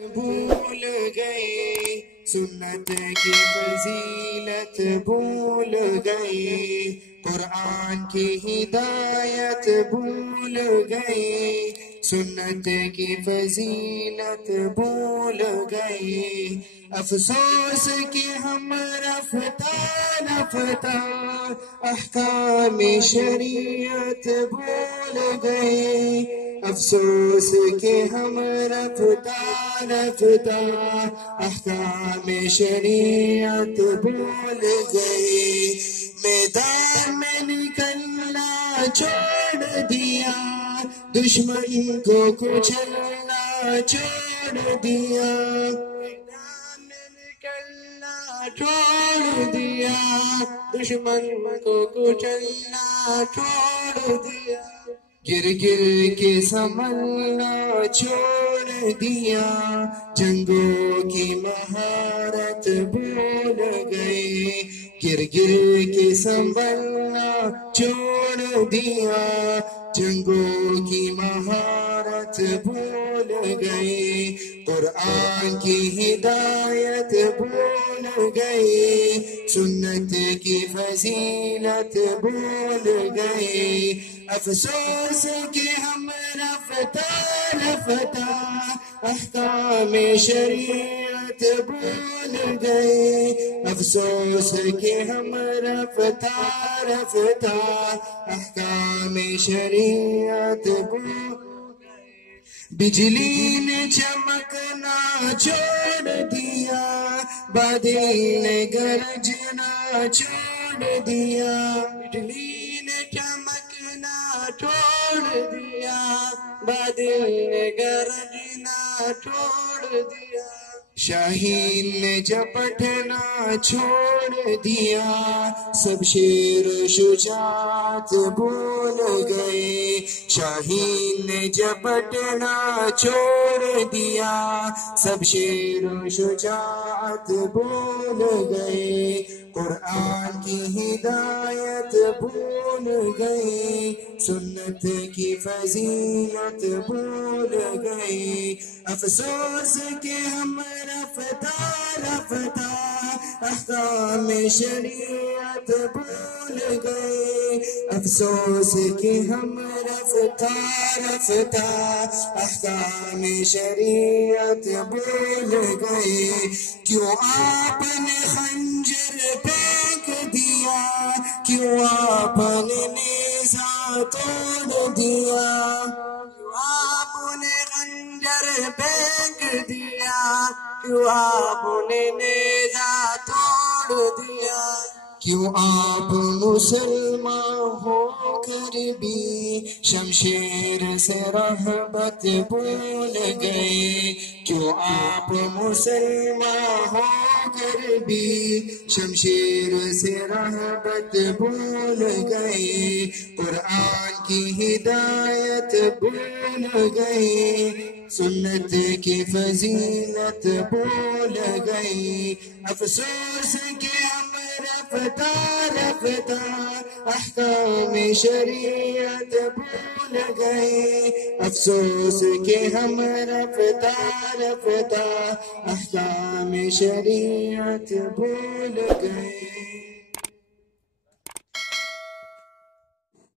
بھول گئے، سنت کی فضیلت بھول گئے، قرآن کی ہدایت بھول گئے، سنت کی فضیلت بھول گئے۔ افسوس کہ ہم رفتہ رفتہ احکام شریعت بھول گئے، افسوس کہ ہم رفتہ رفتہ احکام شریعت بھول گئے۔ میدان میں نکلنا چھوڑ دیا، دشمن کو کچلنا چھوڑ دیا، میدان میں نکلنا چھوڑ دیا، دشمن کو کچلنا چھوڑ دیا، گر گر کے سنبھلنا چھوڑ دیا، جنگوں کی مہارت بھول گئے، گر گر کے سنبھلنا چھوڑ دیا، جنگوں کی مہارت بھول گئے، قرآن کی ہدایت بھول گئے، سنت کی فضیلت بھول گئے۔ افسوس کہ ہم رفتہ رفتہ احکام شریعت بھول گئے، افسوس کہ ہم رفتہ رفتہ احکام شریعت بھول گئے۔ بجلی نے چمکنا چھوڑ دیا، بادل نے گرجنا چھوڑ دیا، بجلی نے چمکنا چھوڑ دیا، بادل نے گرجنا چھوڑ دیا، شاہین نے جپٹنا چھوڑ دیا، سب شیر و شجاعت بھول گئے، شاہین نے جپٹنا چھوڑ دیا، سب شیر و شجاعت بھول گئے، قرآن کی ہدایت بھول گئے، سنت کی فضیلت بھول گئے۔ افسوس کہ ہم رفتہ رفتہ احکام شریعت بھول گئے، افسوس کہ ہم رفتہ رفتہ احکام شریعت بھول گئے۔ کیوں آپ نے خنجر پھینک دیا، کیوں آپ نے نیزہ توڑ دیا، کیوں آپ نے خنجر پھینک دیا، کیوں آپ نے نیزہ توڑ دیا، کیوں آپ مسلمان ہو کر بھی شمشیر سے رحمت بھول گئے، کیوں آپ مسلمان ہو کر بھی شمشیر سے رحمت بھول گئے، قرآن کی ہدایت بھول گئے، سنت کی فضیلت بھول گئی۔ افسوس کہ ہم رفتہ رفتہ احکام شریعت بھول گئے، افسوس کہ ہم رفتہ رفتہ احکام شریعت بھول گئے۔